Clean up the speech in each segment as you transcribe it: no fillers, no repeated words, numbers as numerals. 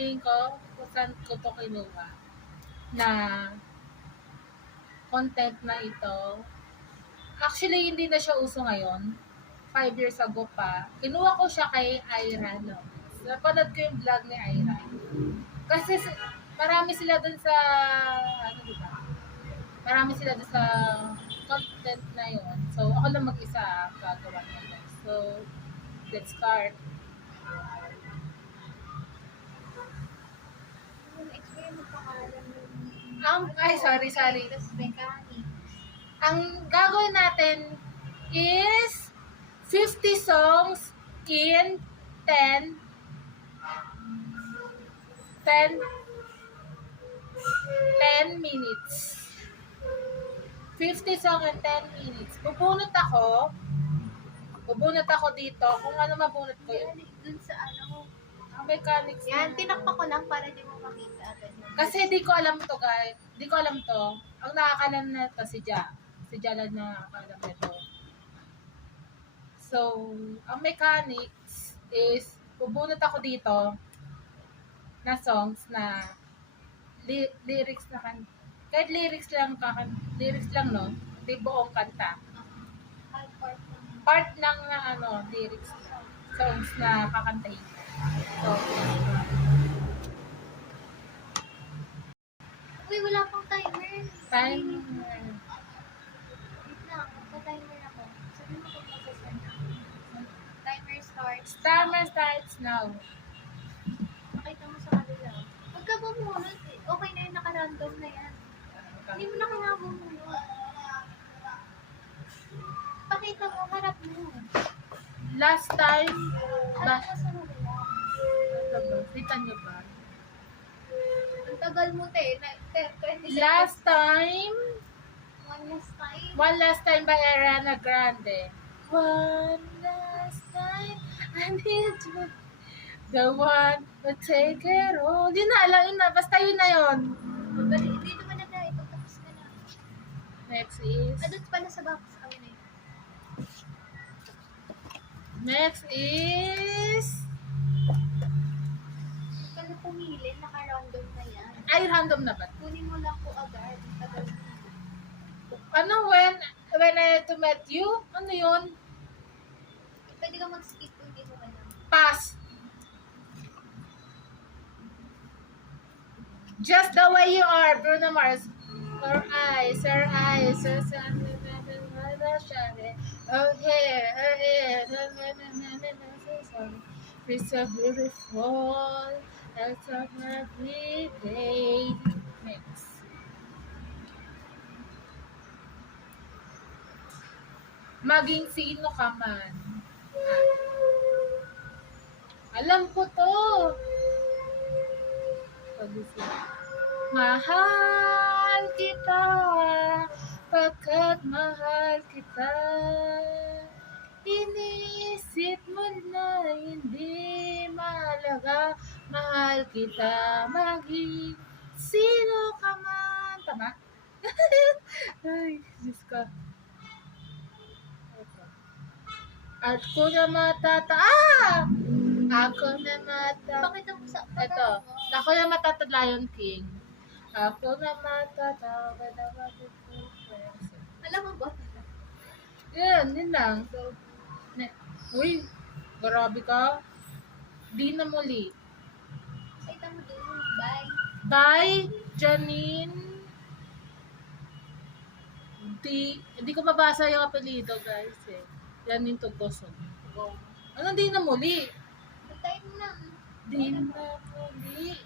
feeling ko kung saan ko to kinuha na content na ito. Actually, hindi na siya uso ngayon. 5 years ago pa. Kinuha ko siya kay Ira, no? Napanood ko yung vlog ni Ira. Kasi marami sila dun sa, ano diba? Marami sila dun sa content na yun. So, ako lang mag-isa gagawa nila. So, let's start. Explain mo pangalan Sorry. Tapos mechanic. Ang gagawin natin is 50 songs in 10 minutes. 50 songs in 10 minutes. Bubunot ako dito. Kung ano mabunot ko yun. Dun sa ano. Ang mechanics Yan, na. tinakpa ko lang para di mo makita. Kasi di ko alam to, guys. Di ko alam to. Ang nakakalam na to si Ja. Si Ja lang nakakalam na to. So, ang mechanics is bubunot ako dito na songs na lyrics na kahit lyrics lang no, di buong kanta. Part ng lyrics songs na kakantahin. So, Uy, wala pang timer. time Wait lang, magpa-timer ako. Sabi mo kung mag-send na. Timer starts. timer starts now. Makita mo sa kanila. Huwag ka bumunod eh. Okay na yun, naka-random na yan. Hindi mo na kailangan bumunod. Pakita mo, harap mo. Last time Harap mo sa kanila. kita niyo ba? Ang tagal mo, te. 20 Last seconds. time One Last last time. Time by Ariana Grande. One last time, I need you. The one who take it all. Yun na, alam yun na. Basta yun na yun. Dito mo na tayo. Pagtapos ka na. Next is... Doon pala sa box kami na yun. Next is... Huwag ka na pumili. Naka-random na yan. Ay, random na ba? Kunin mo lang po agad. Ang tagal mo. Ano, when I to met you? Ano yun? Pwede ka mag-skip kung hindi mo alam. Pass. Just the way you are, Bruno Mars. Her eyes, her hair, it's so beautiful, it's so lovely day. Next. Maging sino ka man. Alam ko to. Mahal kita, pagkat mahal kita. Iniisip mo na hindi mahalaga. Mahal kita, maging sino ka man. Tama? Ay, Diyos ka. At ko na Ako na Bakit ang sa Ito. Ako na matata Lion King. Ako na matatawa na matutuwa. Alam mo ba? Yun lang. So, uy, grabe ka. Di na muli. Kita mo doon. Bye. Bye, Janine. Hindi ko mabasa yung apelido, guys. Janine Tugoson. Ano di na muli? Time na. Di na muli.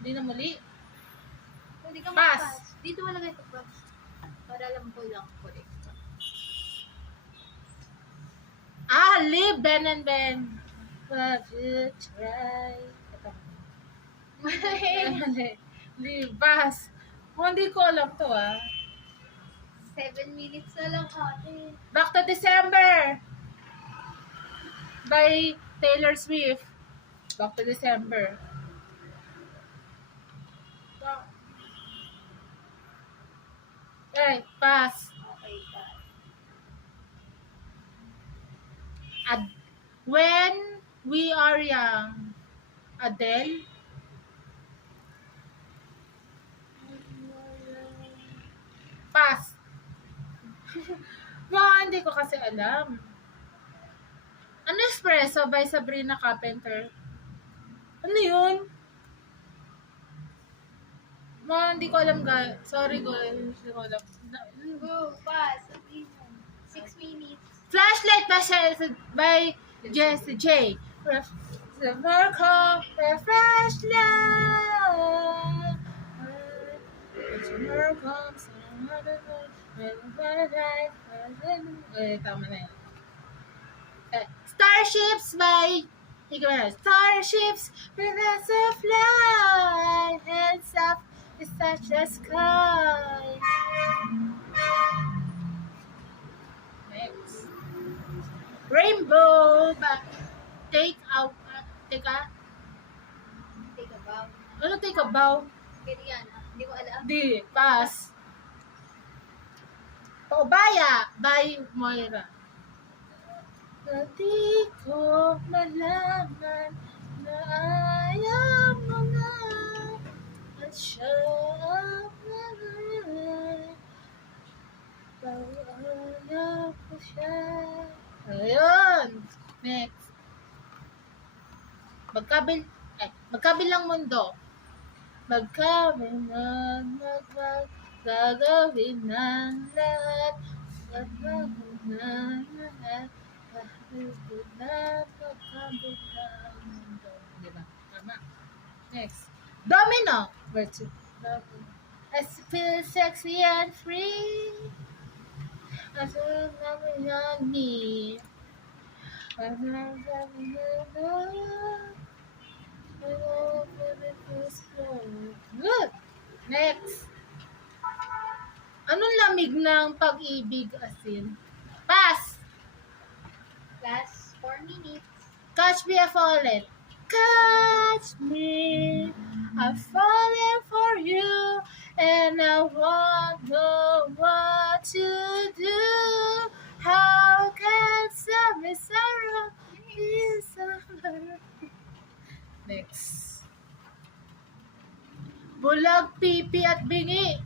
Di na muli. Hindi ka Pass. mag-pass. Dito wala ito pass. Para alam ko lang correct. Live Ben and Ben. But you try. Live. Pass. Hindi ko alam to 7 minutes na lang ate. Back to December by Taylor Swift. Back to December. Okay, pass. Okay, bye. When we are young. Adele? Pass. Hindi ko kasi alam. Ano Espresso by Sabrina Carpenter? Ano yun? Hindi ko alam guys. Sorry guys. Hindi ko alam. Go, pass. Sabihin mo. 6 minutes. Flashlight by Jesse J. The Miracle, the flashlight. It's a miracle, tama na yun. Starships by Starships with us a fly hands up is such a sky. Next. Rainbow but take a Take a bow. ano take a bow? Pero yan, hindi ko alam. Di, pass. Paubaya by Moira. Di ko malaman na ayaw mo na at siya ang pawala ko siya. Ayun. Next. Magkabilang mundo. Magkabilang gagawin ng lahat. Gagawin ng lahat. Kahit na magkabilang mundo. Diba? Tama. Next. Domino. Where to? I feel sexy and free. I feel nothing on me. Good. Next. Anong lamig ng pag-ibig asin? Pass. Last 4 minutes. Catch me a fallen. Catch me a falling for you, and I won't know what to do. How can summer sorrow be summer? Next. Bulag, pipi at bingi.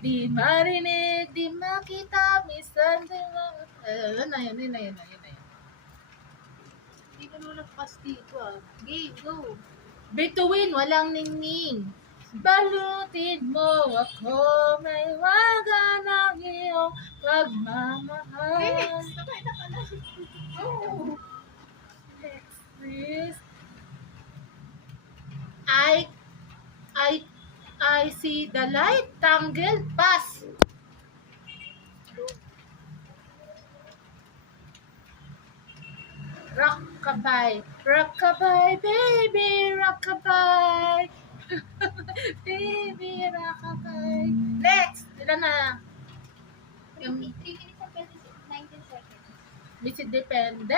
Di marinig, di makita, minsan di yun na yun. Hindi ka naman nag-pass dito ah. Game, go. Bituin, walang ningning. Balutin mo ako, may waga ng iyong pagmamahal. Next, okay na pala. Go. Next, please. I see the light, tangle, pass. Rockabye, rockabye, baby, rockabye. Baby, rockabye. Next, ilan na? 3 minutes and 19 seconds. Miss Independent.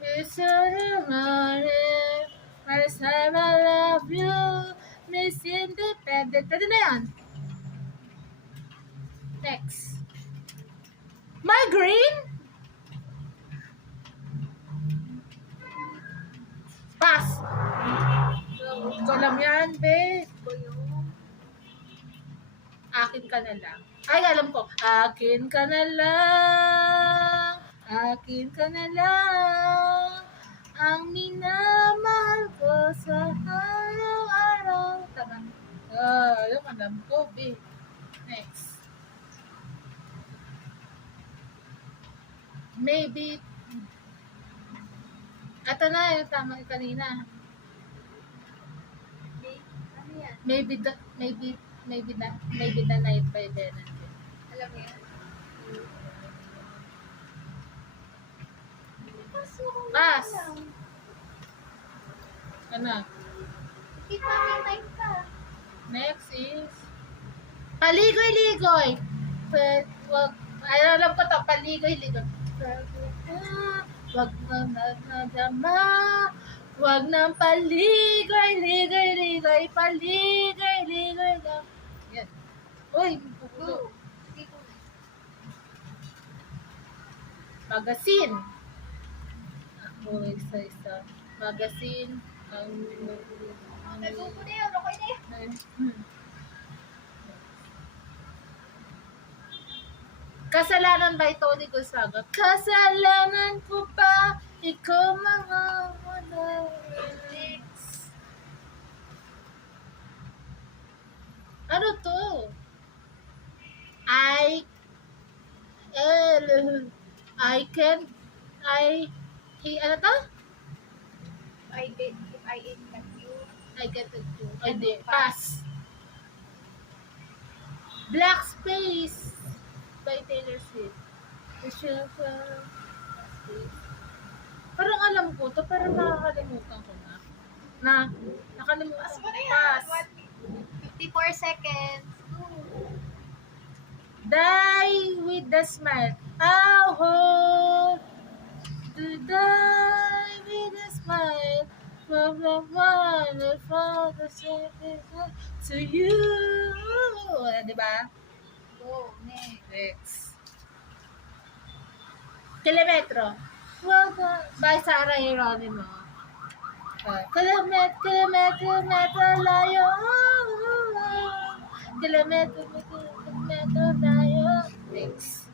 Miss Independent. First time I love you. Miss Independent. Pwede na yan. Next. Migraine. Pass. Ikaw lang yan, babe. Akin ka na lang. Ay, alam ko. Akin ka na lang. Akin ka na lang. Ang minamahal ko sa araw-araw. Tama. Yung alam ko, babe. Next. Maybe. Ito na, yung tama yung kanina. Ano yan? Maybe the night by Benedict. Alam mo yan? Pass. Ano? Kita may time ka. Next is paligoy-ligoy. Wag, ay, alam ko to, paligoy-ligoy. Wag nang nadama. Wag nang paligoy-ligoy-ligoy. Paligoy-ligoy lang. Yan. Uy, puputo. Go. Sige ko. Magazine. Ako isa-isa. Magazine. May buko na yun, okay na yun. Kasalanan by Tony Gonzaga. Kasalanan ko ba? Ikaw mga wala. Next. Ano to? Ano to? If I ate that you. I get it too. Ay, di. Pass. Black Space by Taylor Swift. Parang alam ko to, parang nakakalimutan ko na. Nakalimutan Pass ko. mo na yan. Pass. 54 seconds. Die with the smile. I hope to die with a smile. From the one from the second to you. Diba? Go, next. Next. Kilometro. Welcome by Sarah Geronimo. Kilometro layo. Kilometro layo. Next.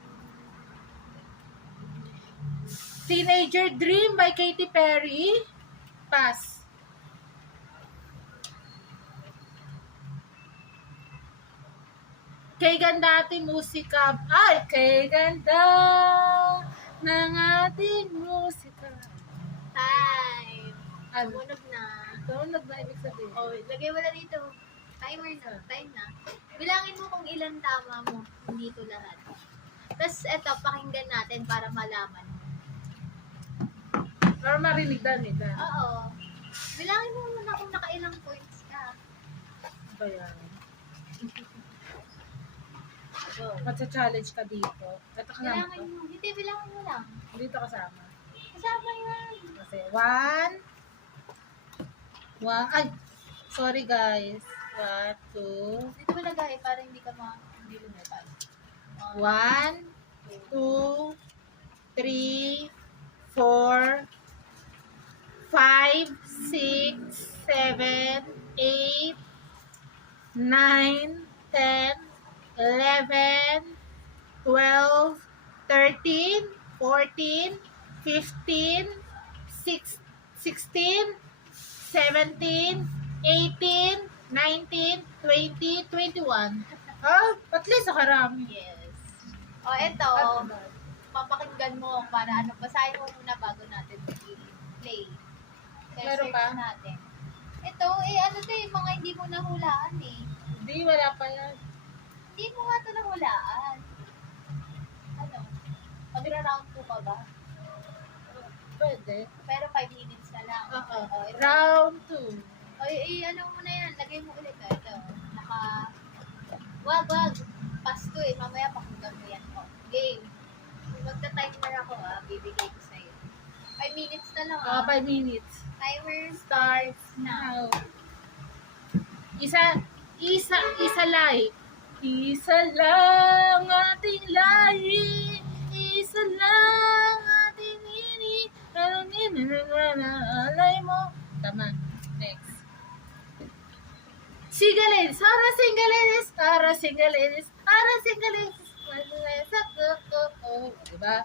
Teenager Dream by Katy Perry. Pass. Kay ganda ating musika. Ay, kay ganda ng ating musika. Time. Ano? Tumunog na. Tumunog na ibig sabihin. Oh, lagay mo na dito. Timer na. Time na. Bilangin mo kung ilan tama mo. Hindi ito lahat. Tapos eto, pakinggan natin para malaman. Para marinig nila. Oo. Bilangin mo muna kung nakailang points ka. Ba yan? Go. Matcha-challenge ka dito. Ito ka naman Bilangin to. mo. Hindi, bilangin mo lang. Dito kasama. Kasama yan. Kasi ay, sorry guys. 1, 2, Dito mo lagay para hindi ka hindi lumipat. 1, 2, 3, 4, 5, 6, 7, 8, 9, 10, 11, 12, 13, 14, 15, 16, 17, 18, 19, 20, 21. Ah, at least nakarami. Yes. O, eto. Papakinggan mo para basahin mo muna bago natin i-play. Meron Search pa? natin. Ito, mga hindi mo nahulaan eh. Hindi, wala pa yan. Hindi mo nga ito nahulaan. Ano? Magra-round 2 pa ba? Pwede. Pero 5 minutes na lang. Oo. O, ito. Round 2. O, mo na yan. Lagay mo ulit. Ito. Wag. Pass to eh. Mamaya pakinggan mo yan. O, game. Magta-timer ako bibigay ko sa'yo. 5 minutes na lang 5 minutes. Timer Starts now. Isa like. Isa lang ating lahi. Isa lang ating ini. Alay mo. Tama. Next. Single ladies. Para single ladies. Para single ladies. Para single ladies. Diba?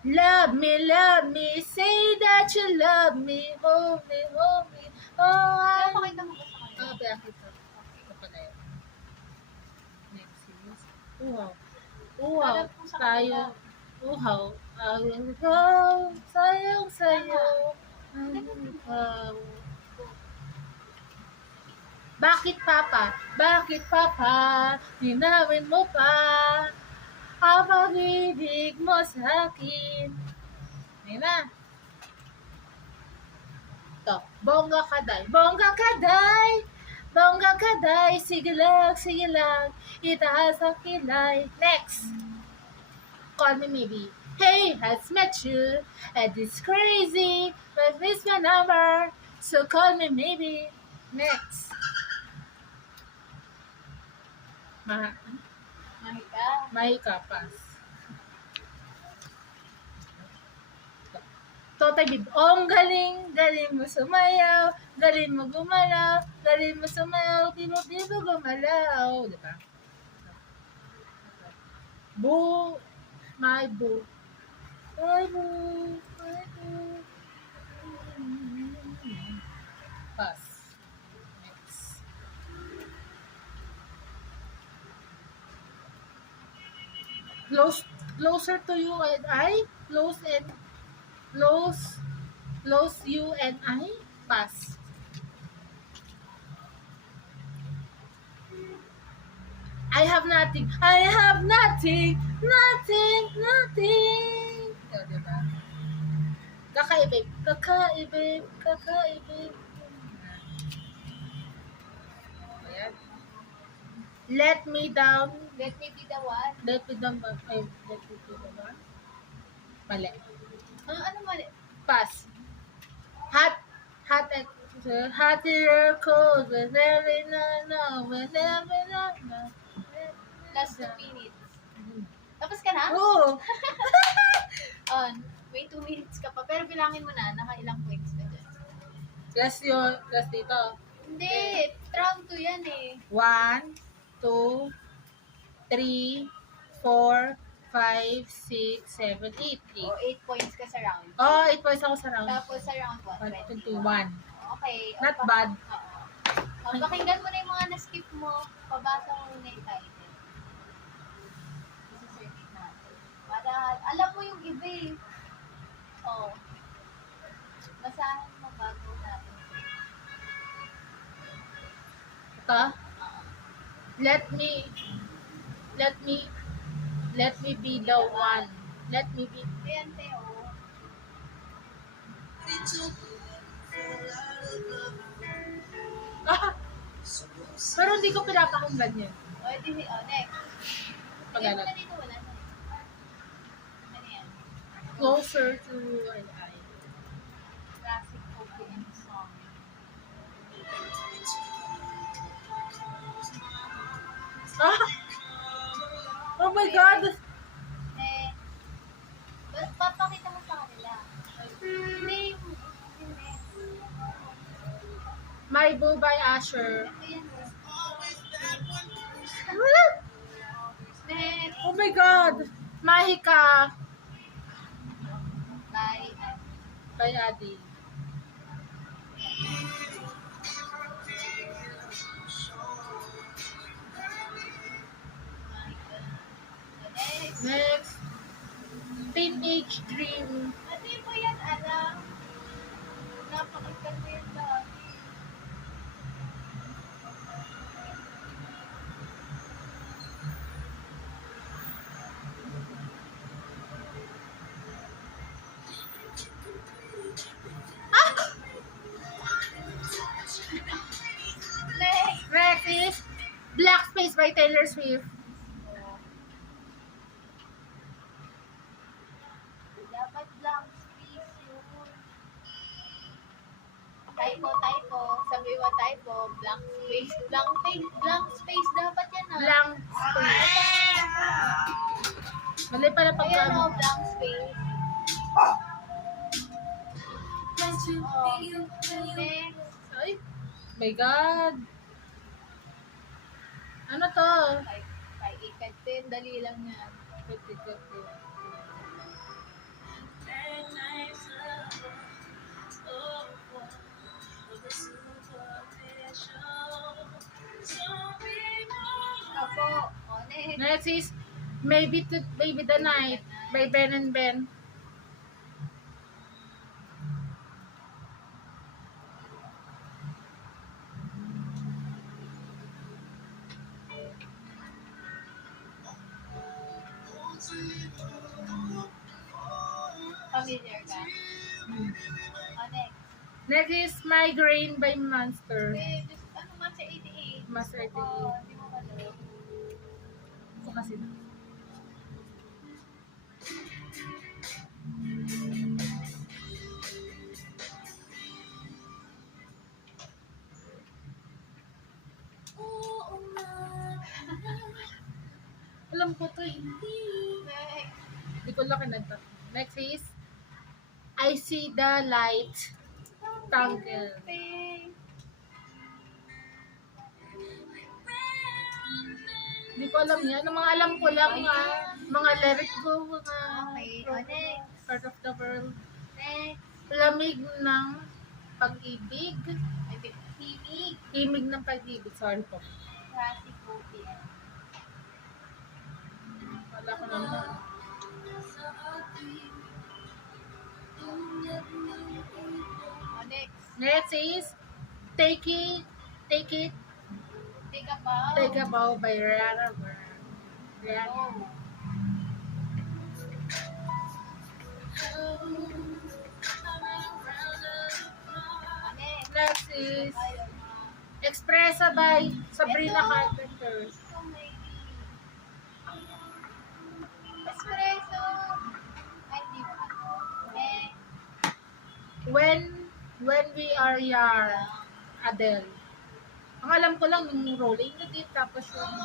Love me, say that you love me, hold me, oh, Kaya I... pakita mo ba sa kanya? Bakit ito? Ito pala yun. Next is, uhaw. Uhaw, Alam ko sa tayo. Uhaw, I will go, sayang sa'yo. Uhaw. Bakit papa, ninawin mo pa ang pag-ibig mo sa akin. Ayun na. Ito, bongga kaday, sige lang, itaas ang kilay. Next. Call me maybe. Hey, has met you, and it's crazy, but miss my number, so call me maybe. Next. Mahika. Kapas. Totoy Bib. Ang galing, galing mo sumayaw, galing mo gumalaw, galing mo sumayaw, di mo gumalaw. Diba? Boo, my boo. My boo, my boo. Pass. Next. Closer to you and I. Close you and I. Pass. I have nothing. I have nothing. Nothing. Nothing. O, diba? Kakaibig. Kakaibig. Kakaibig. Ayan. Let me down. Let me be the one. Let me down. Ay, let me be the one. Mali. Ano mali? Pass. Hot and hot or cold, whenever no. Last 2 minutes. Tapos ka na? Oo. On. May 2 minutes ka pa. Pero bilangin mo na, nakailang points ka dyan. Plus dito. Hindi. Round 2 yan eh. 1, 2, 3, 4, 5, 6, 7, 8. O, 8 points ka sa round. Oh, 8 points ako sa round. Tapos sa round 1, 21. Okay. Not bad. Oo. Pakinggan mo na yung mga na-skip mo. Pabasa mo muna yung title. Isa-search natin. Para alam mo yung iba eh. Oo. Basahin mo bago natin. Ito. Let me be the one. Let me be. Ayan, Teo. Ah, pero hindi ko pinapakinggan yan. O, next. Pag Hindi mo ano, na dito, wala na. Ano yan? closer to an eye. Classic opening song. Ah! Oh my God! Eh, papakita mo sa kanila. Hindi yung, hindi. My Boo by Asher. Ito yan. Ah! Next. Oh my God! Mahika Bye. by Adi. Next. Next, Teenage Dream. Ano yung ba yan, alam? Napakaganda yun dati. Next. Next is Black Space by Taylor Swift. Dapat blank space yun. Typo. Sabi mo typo. Blank space. Blank space dapat yan ah. Blank Space. Mali pala pag Ayan o, blank space. Oh. Next. Ay, my God. Ano to? Kay ikat din. Dali lang yan. Apo. O, next. Next is Maybe the Night by Ben and Ben. Familiar ka? O, next. Next is Migraine by Monster. Eh, just, ano man sa 88? Master O, di mo malaro. Ito kasi na. Alam ko to eh. Next. Hindi ko lang kinanta. Next is I I see the light. Tangkel. Hindi ko alam yan. Ang mga alam ko lang, mga let it go, mga Okay, o next. part of the world. Next. Lamig ng pag-ibig. Himig. Himig ng pag-ibig. Sorry po. Classic phobia. Wala ko naman. O next. Next is Take It, Take a bow. Take a Bow by Rihanna. Rihanna. Oh. O next. Next is Ayaw na. Expressa by Sabrina Carpenter. Oh, maybe. Espresso. Ay, di ba ako? Next. When We Are Young, Adele. Ang alam ko lang yung Rolling the Deep, tapos yung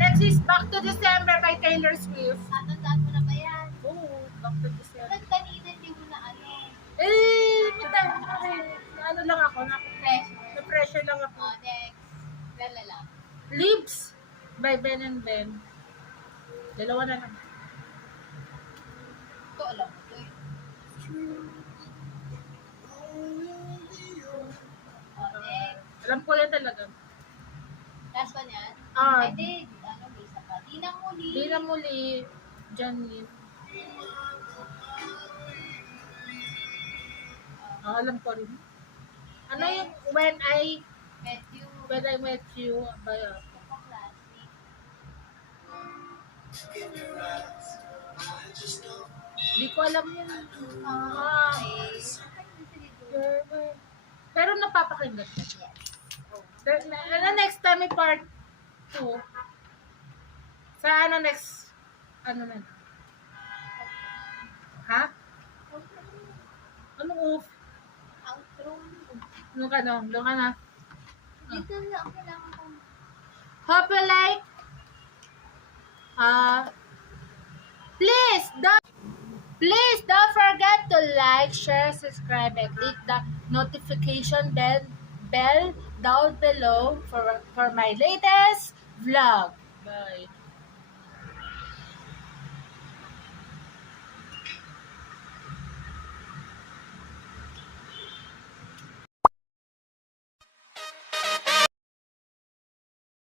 next is Back to December by Taylor Swift. Tatandaan mo na ba yan? Oh, Back to December. Ba't kanina hindi mo na ano? Ano lang ako, Pressure. na-pressure lang ako. O, next. Lalala. Lips by Ben and Ben. Dalawa na lang. Ito, alam mo ito eh. O, next. Alam ko yan talaga. Last one yan? Ah. Ay, di. Ano, may isa pa. Di na muli. Di na muli, Janine. Alam ko rin. Ano yung When I Met you. Met You by Ito pa classic. Di ko alam yun. Okay. Pero napapakinggan ko. Yes. Next time may part 2. Sa ano next? Ano na? Ha? Anong off? Outro. Nung ka na. Dito lang kailangan kong Hope you like. Please don't forget to like, share, subscribe, and click the notification bell down below for my latest vlog. Bye.